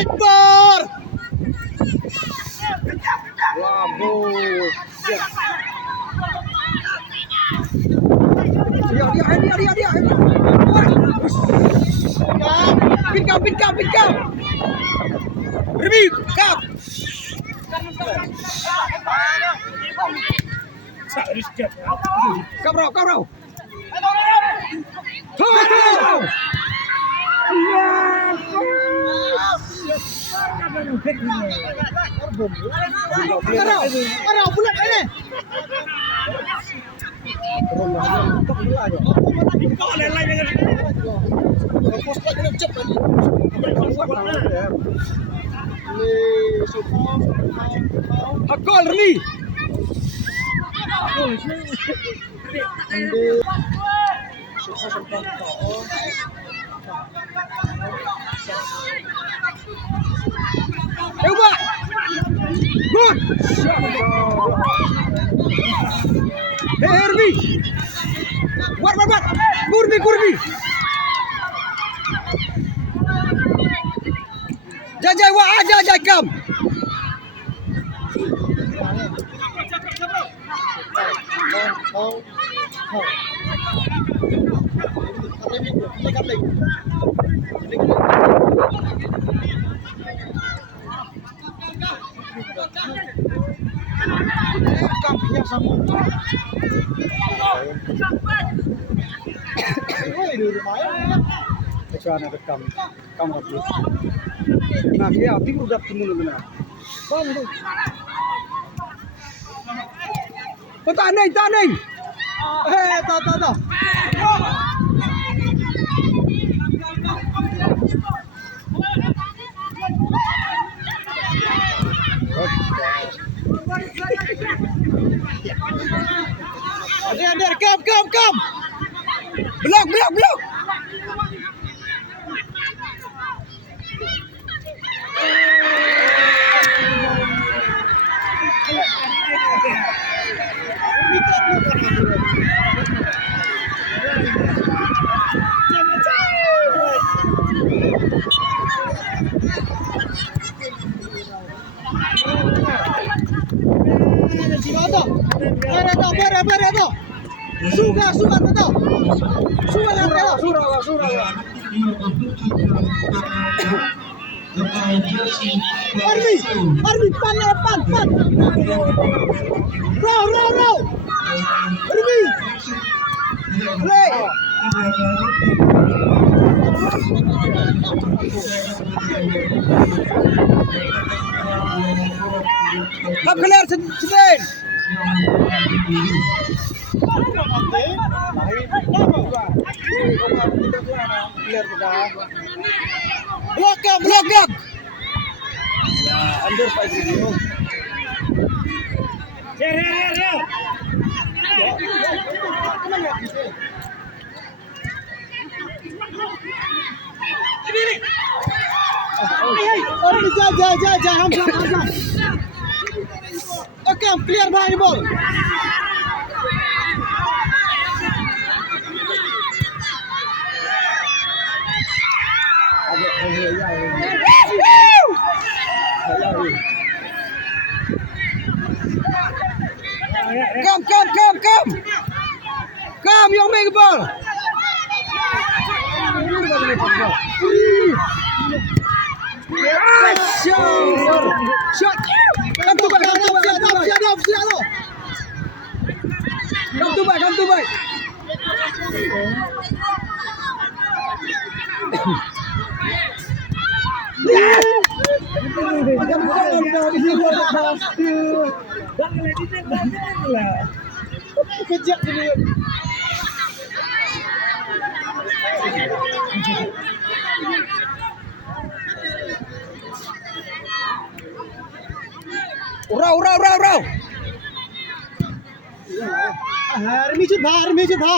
sniper. Wow. Dia. Pinkam. Remi, kap. Kap raw. Tuh. Araw bulat ini. Gol Remi. Coba. Good. Herbi. Buat. Kurbi. Jajai wa aja kam. Kecuali rekam upload. Nah dia api udah penuh benar. Bang tu. Taning. Tak. Ada, come. Blok. Beredo. Suga tato. Surah. Army, pan. Row. Army. Play. Lap clear sedeng. Blok. Under 5 ribu. Hamzah. Okay, clear behind the ball. Come, young make ball. Shot. Come to back. Kejak ini. Raw. Army chudha.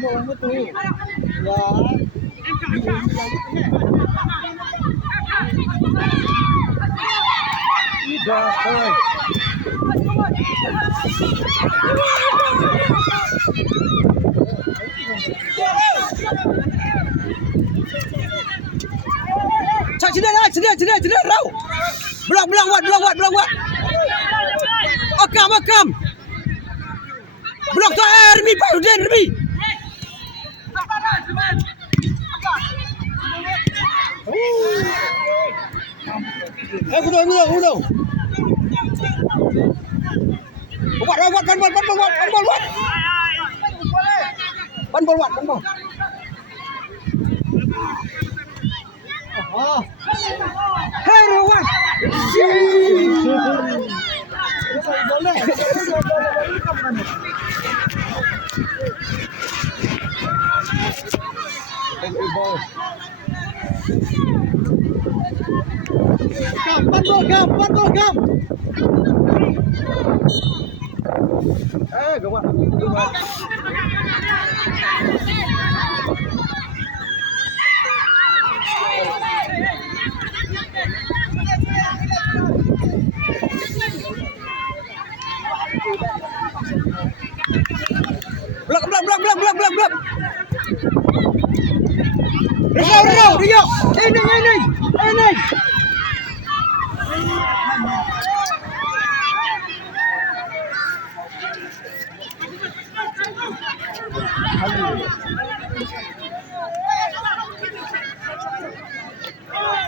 Mau betul. Ya. Udah, coy. Cak sini, raw. Belang wat. Akam. Blok tu Remi, Pak Udin, Remi. Udah. Wat. Pan bol. Oh. Hey, Wat. Pan bol. Gawat. Blok. Rio. Ini.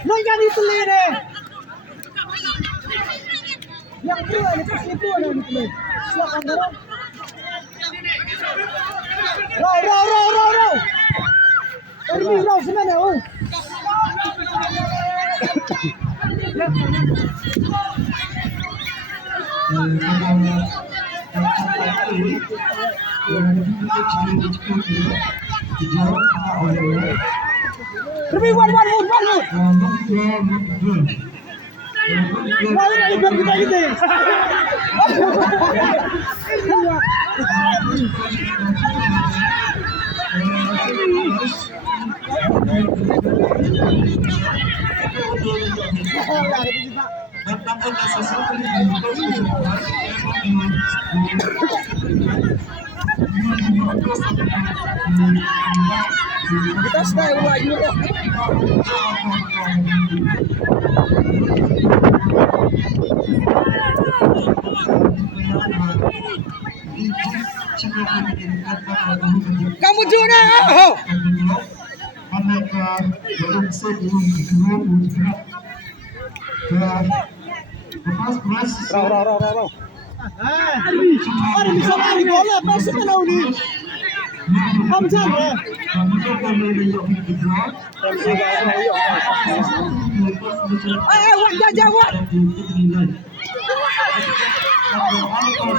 Lo jadi teli deh. Yang dua ini pas itu ada di teli. Silakan dorong. Raw. Ini raw sebenarnya, oi. Remi, one. Lain ikut kita gitu. Kita stay lagi kok. Kamu juna. Raw. Ada bisa lari bola, pasti menau nih. Kamu jangan. Jawab. Betul.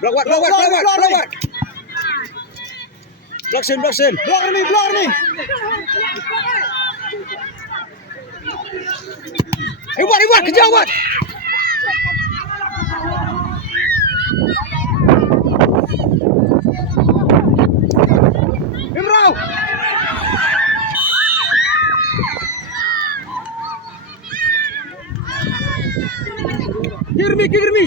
Blok. Bloksin. Blok ni. Wat, kejar Wat. Imrau. Kirmi.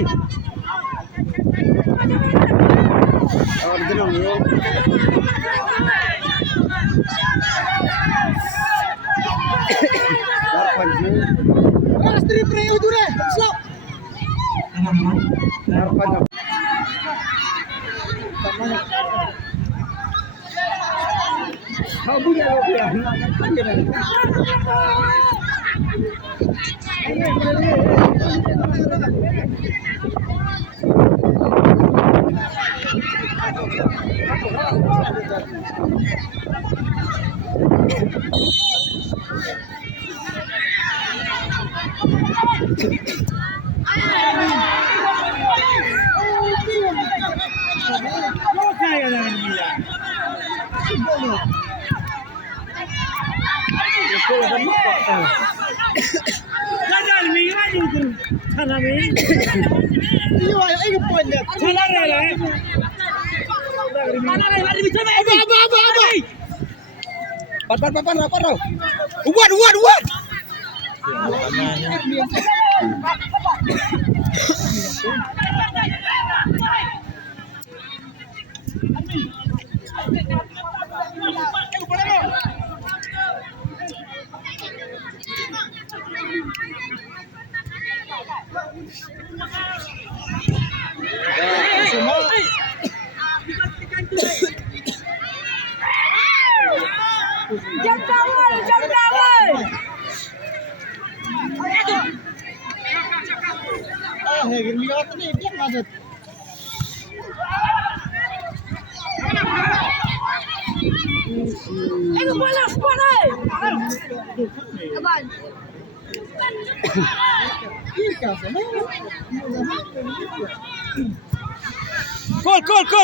Oh, betul ya. Astri pre itu deh, stop. Kamu ya. Kaya lang nila. Jangan minggu itu, sana minggu. Iya, ini poinnya. Sana rela. Mana lagi bisa main? Apa. Pan, apa tau? Uat. Jam kawal. Lihat nih, dia ngadet. Bola. Abang.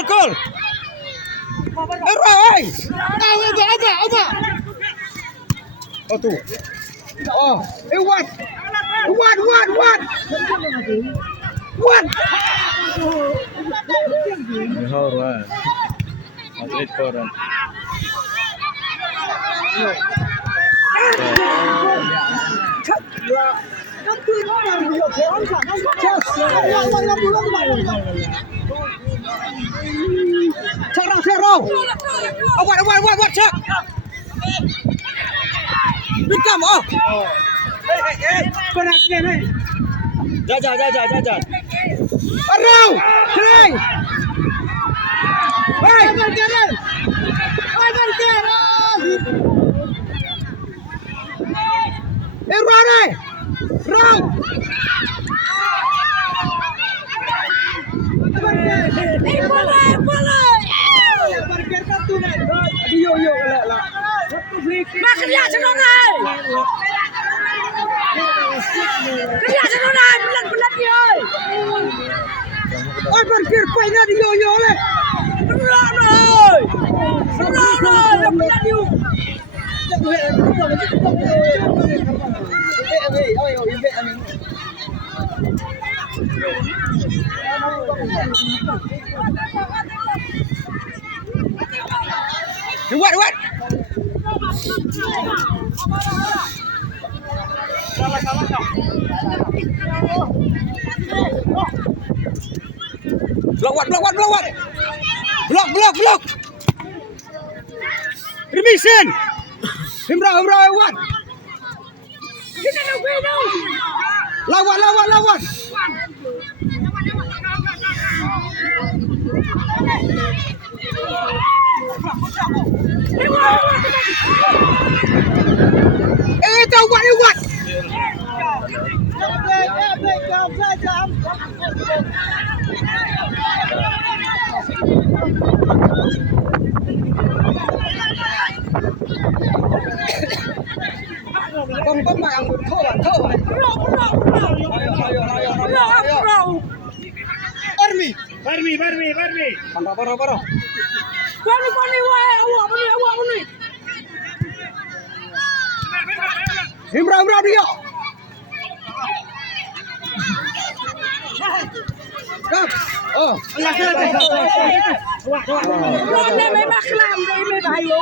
Gol. Eroi. Apa? Oh tuh. Oh, what? Mejor, Madrid corren. What, cek. Become off. Jajan. Around. Play. Hey. Run. Bola. Yo, Kerja senonai, bulan dia. oh, parkir poinnya di yo oleh. Senonai, bulan dia. What? Block. Remission. Himra, what? Lawan. Tahu what? Bom yang thô. Ayo. Army. Para. Pani, awak ni. Himra dia. Kap. Oh. Dia memang kelam, dia memang bahaya.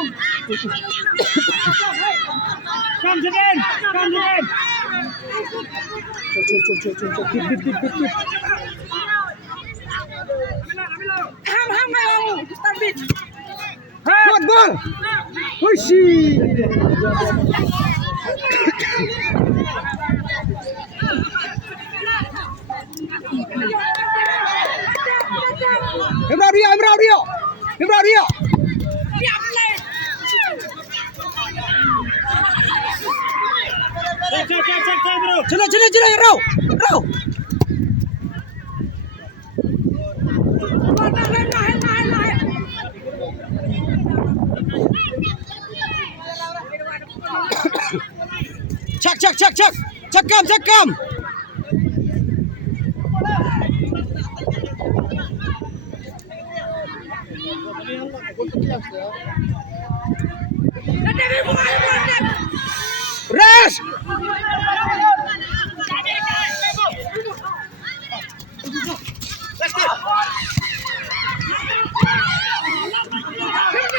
Come again. Ham, terbit. Good ball. Pushi. Himra dia. Dia play. Cek, bro. Cina, Rau. Cek. Cekam. Res.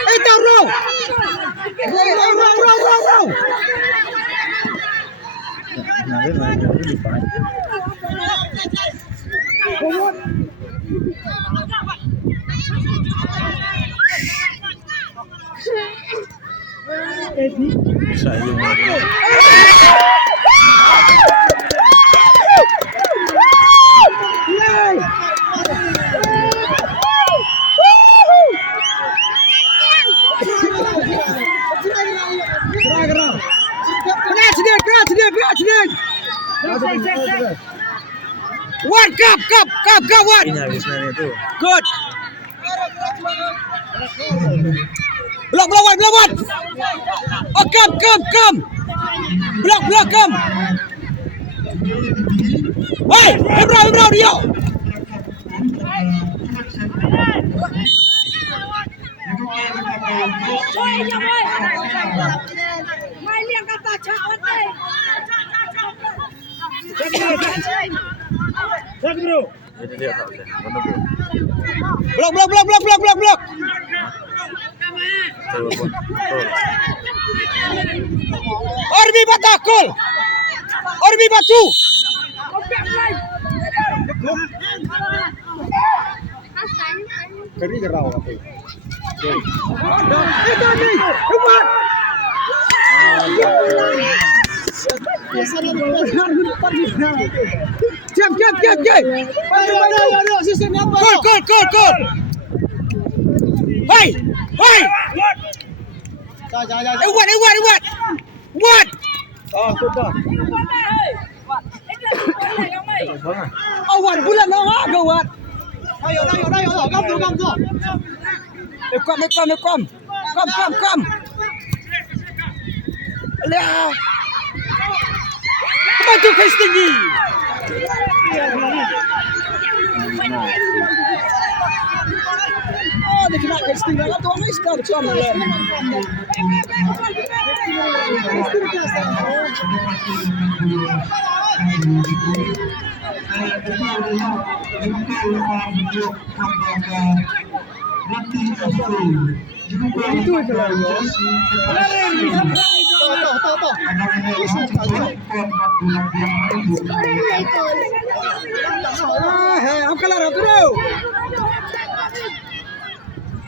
Ito row. Row. Sayang. One cup one. Ini habisnya itu. Good. Block one. Oh, come. Block, come. Hey, Ibra, dia. Satu bro. Jadi dia tak boleh. Mana pun. Block. Telepon. Orbi batakul. Orbi batu. Keri gerau apa? Itu nih. Kuat. Jam. Gol. Hey. What? Oh, sudah. Awan bulan gawat. Ayo, gam tu. Kom. Kom. Lihat. Maju ke tinggi. Oh, dia kena ke tinggi. Kalau tuan ni sekarang cuma le. Apa kalah tu?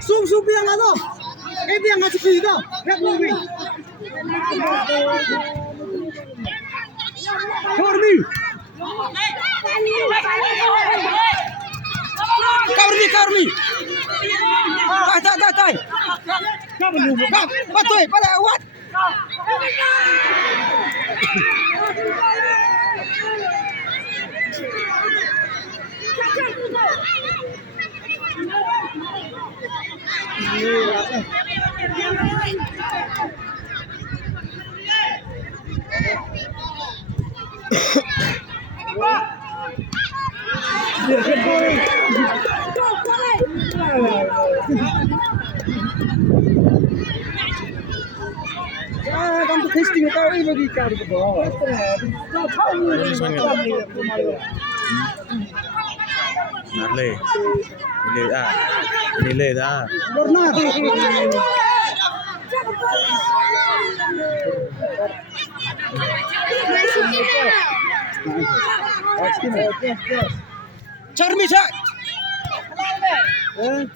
Sum yang ada. Ini yang masuk kita. Lihat movie. Kormi. Tai. Betul, pada awat. Kamu testing kau ini bagi kau di bawah. Narle. Ini dah. Benar. Charmi cak. Good.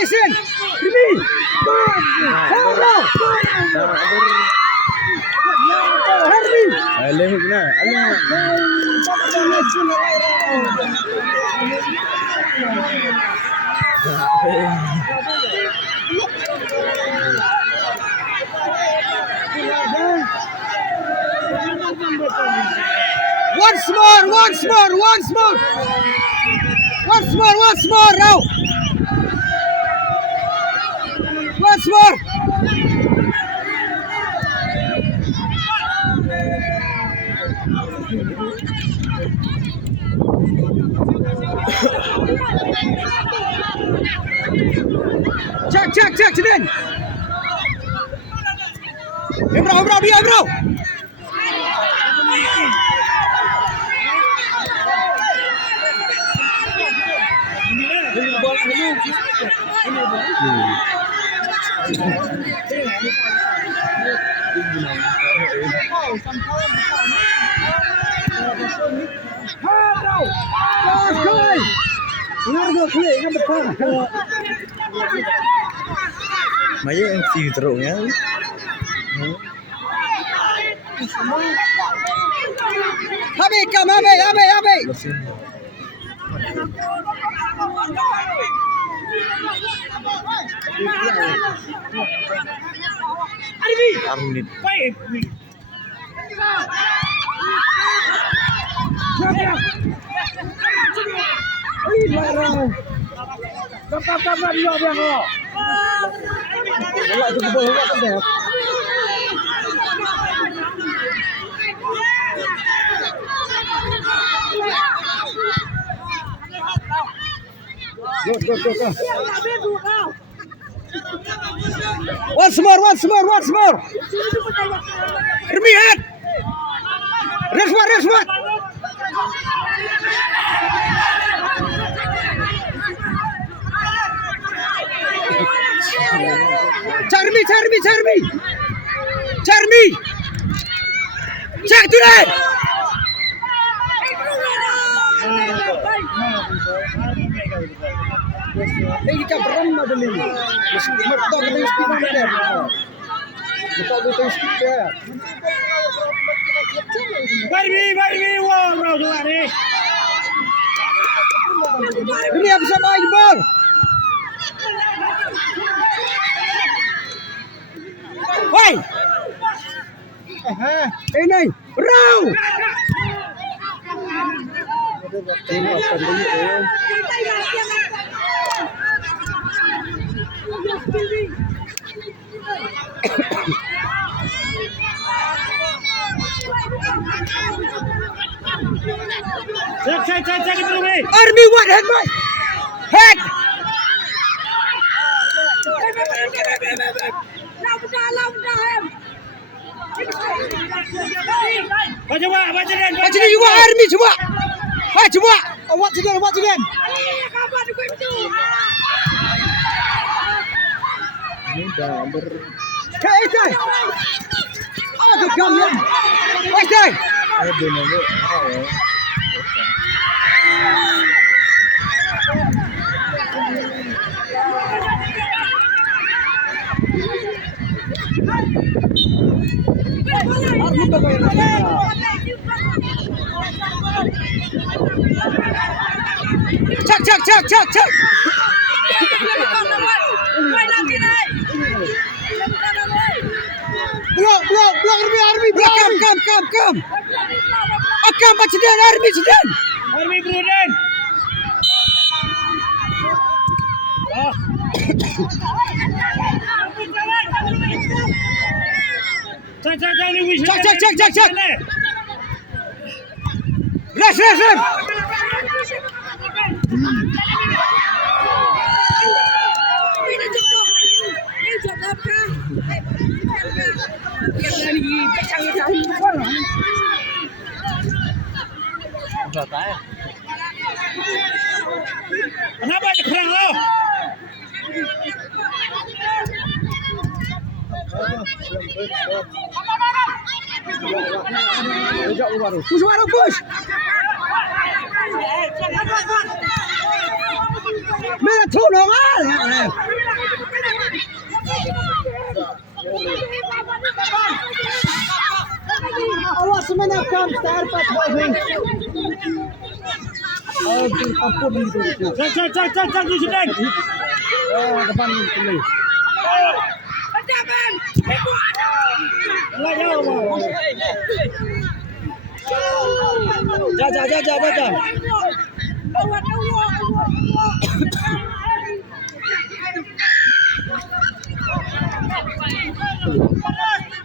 Esen, ini. Hello. Harbi. Alih na. Alih. Once more, now. Once more. Check, Cedin. Bro, dia, bro. Maya MC teruknya. Abi, come, Abi. Arnit. Baik. Go. Once more. Remihat. Rashford. Charmi. Check today. Ini kita beram ada ni. Merta kita speed dia. Merta kita speed dia. Bari, wow, bro, ni. Ini yang bisa main bal. Woi. Ini, Rau. Cek itu ni. Army what head boy. Head. Baca dia. Macam ni juga Army cuba. Cuba. Watch again. Ini dah Okay. Good come ya. Watch day. ada nama. Cek. Block Army. Come. Akam baca dia Army sedang. Army Bruden. Cek ni wish. Cek. Rest. Kenapa diperang lo? Push baru push. Mana thu dong ah. Awas mana kam star pas bawah. Oh, apa begitu? Cak di sini. Depan ini. Depan. Ja.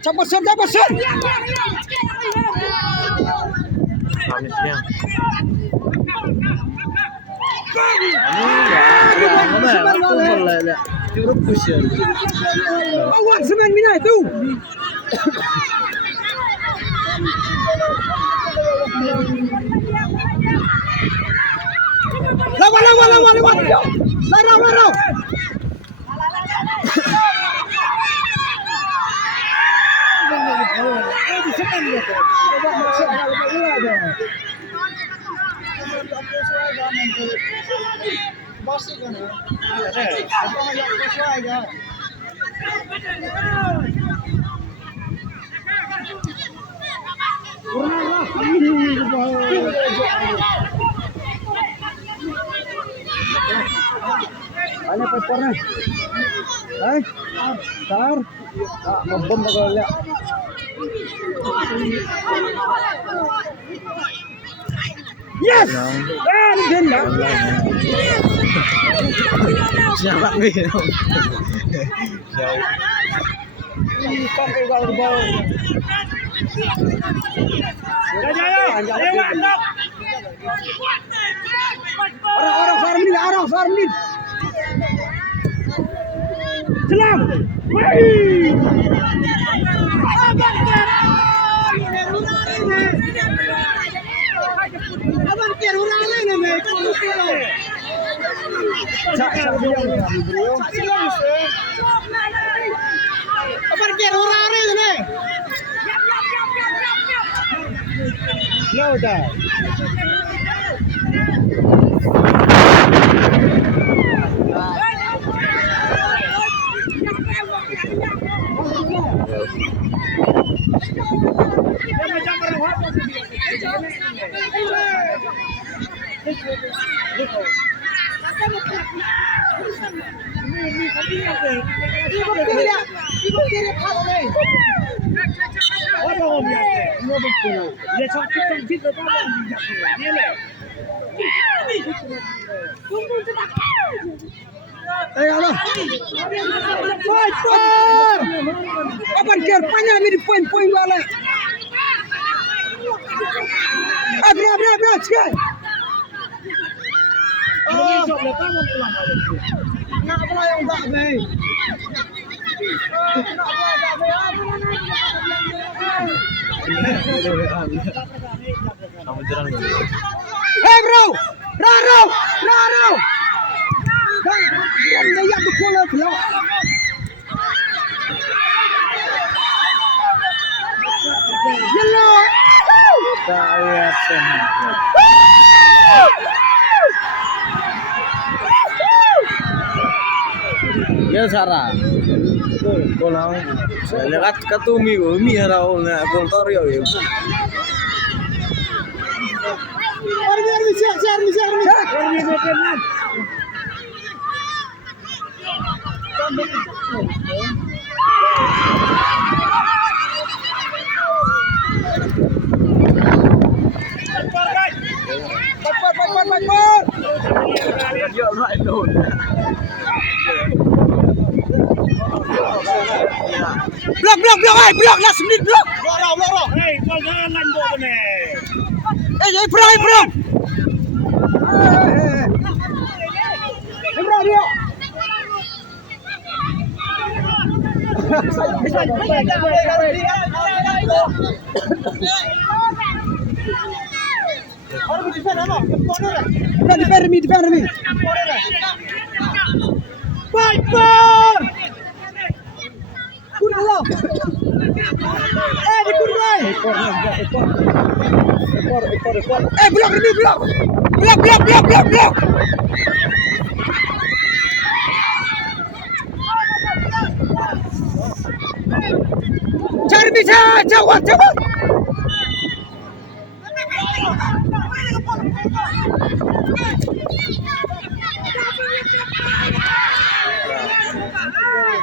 Cepat sen. Amisnya. Awas semen mina itu. Lawan. Larau. Ada paspornya. Tar. Ngebom kalau lihat. Yes. Din lah. Siapa nih? Pakai bau. Orang Sarmin. Selam. Apa ker panjang ni poin wala. Abra sikit. Nak pula yang tak ni. Kamu jalan dulu. Hey bro, raro. Dah yang betul lah. Yellow. Saya senang. Ya Sarah. Kolang. Saya lihat ketumi umi harau na koltor yo. Armi siap. Cepat. Yo right doon. Blok, last minute blok. Loro. Hei, kau jangan lanjut ni. Bro. Bro dia. Defend me. Fight! Good Allah. Ekor guys. Ekor. Blok ini blok. Blok. Cari bisa, jawab.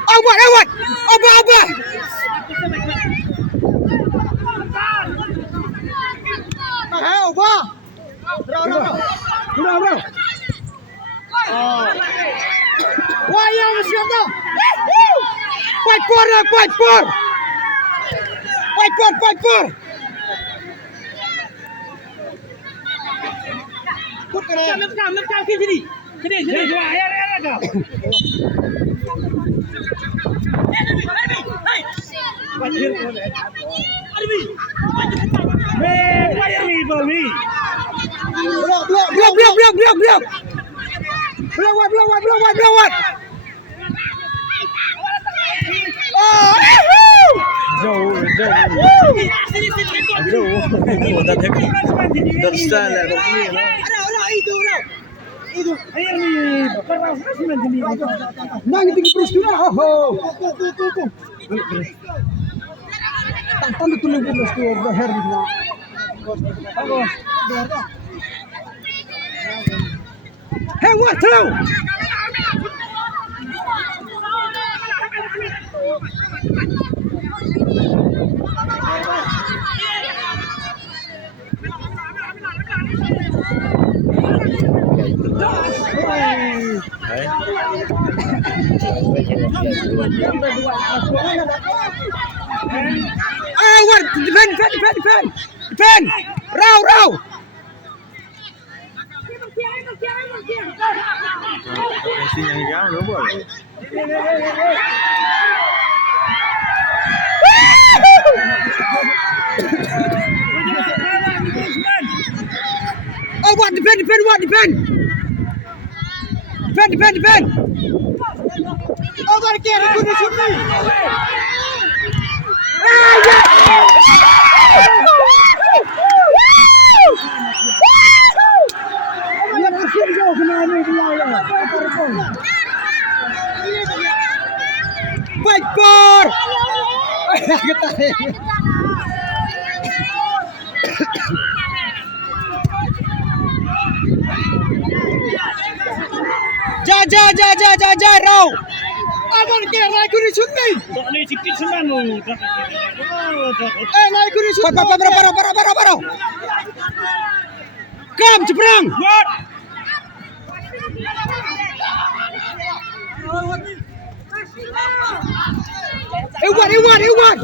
Awat. Abah. Abah. Bro. Wah, yang siapa? Fight for. Put kena. Nak sini. Dua air kau. Blok. Jauh. Dah stand lah. Itu. Air ni perang sini. Nang tinggi peristiwa. Tuh. Tanpa tulang peristiwa bahar di sana. Hey, what through? What? Defend! Row! Mesti yang jauh dulu boleh. Oh, what? Defend! Oh, got to get it. Goodness of me. Fight for! Ja, Rao! Abang kira naik kuda sungai. Tak boleh sikit semanu. Naik kuda sungai. Parah. Kam, ceprang. What? Ewan. Ewan.